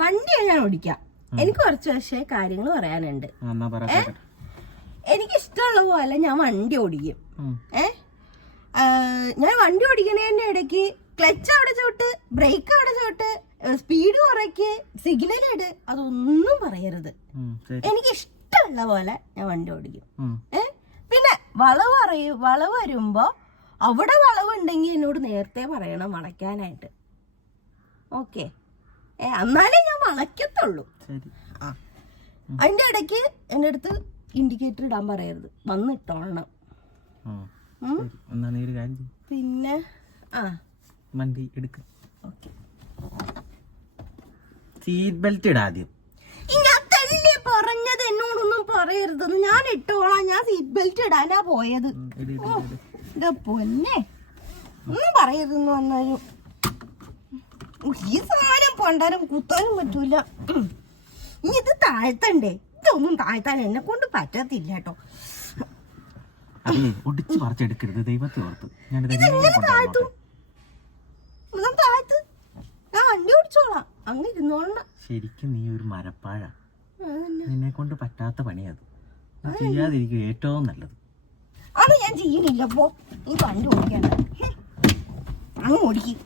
വണ്ടിയാ ഞാൻ ഓടിക്കാം. എനിക്ക് കുറച്ച് പക്ഷേ കാര്യങ്ങൾ പറയാനുണ്ട്. എനിക്ക് ഇഷ്ടമുള്ള പോലെ ഞാൻ വണ്ടി ഓടിക്കും. ഞാൻ വണ്ടി ഓടിക്കണതിന്റെ ഇടയ്ക്ക് ക്ലച്ച് അവിടെ ചോട്ട്, ബ്രേക്ക് അവിടെ ചോട്ട്, സ്പീഡ് കുറയ്ക്ക്, സിഗ്നൽ ഇട്, അതൊന്നും പറയരുത്. എനിക്ക് ഇഷ്ടമുള്ള പോലെ ഞാൻ വണ്ടി ഓടിക്കും. പിന്നെ വളവ് വരുമ്പോ അവിടെ വളവ് ഉണ്ടെങ്കിൽ എന്നോട് നേരത്തെ പറയണം വളയ്ക്കാനായിട്ട്. ഓക്കെ, എന്നാലേ ഞാൻ വളയ്ക്കത്തുള്ളൂ. അതിന്റെ ഇടയ്ക്ക് എന്റെ അടുത്ത് ഇൻഡിക്കേറ്റർ ഇടാൻ പറയരുത്, വന്നിട്ടോളണം. പിന്നെ വണ്ടി എടുക്ക. Seat belt ഇടാദ്യം. ഇങ്ങനത്തല്ലേ പറഞ്ഞത്, എന്നോടൊന്നും പറയരുതെന്ന്. ഞാൻ ഇട്ടോളാം, ഞാൻ സീറ്റ് ബെൽറ്റ് ഇടാനാ പോയത്. പൊന്നെ, ഒന്നും പറയരുതെന്ന് വന്നാലും ഈ സാധനം പണ്ടാരം കുത്താനും പറ്റൂല. ഇനി ഇത് താഴ്ത്തണ്ടേ? ഇതൊന്നും താഴ്ത്താൻ എന്നെ കൊണ്ട് പറ്റത്തില്ല കേട്ടോ. ഒടിച്ച് പറിച്ചെടുക്കരുത്, ദൈവത്തെ ഓർത്ത്. ഇതെങ്ങനെ താഴ്ത്തും? താഴ്ത്ത്, ഞാൻ വണ്ടി ഓടിച്ചോളാം, അങ്ങനെ ഇരുന്നോളണം. ശരിക്കും നീ ഒരു മരപ്പാഴ, നിന്നെ കൊണ്ട് പറ്റാത്ത പണിയത് ചെയ്യാതിരിക്കും ഏറ്റവും നല്ലത്. അത് ഞാൻ ചെയ്യണില്ല. പോ, നീ വണ്ടി ഓടിക്കണ്ട, അങ്ങ് ഓടിക്കും.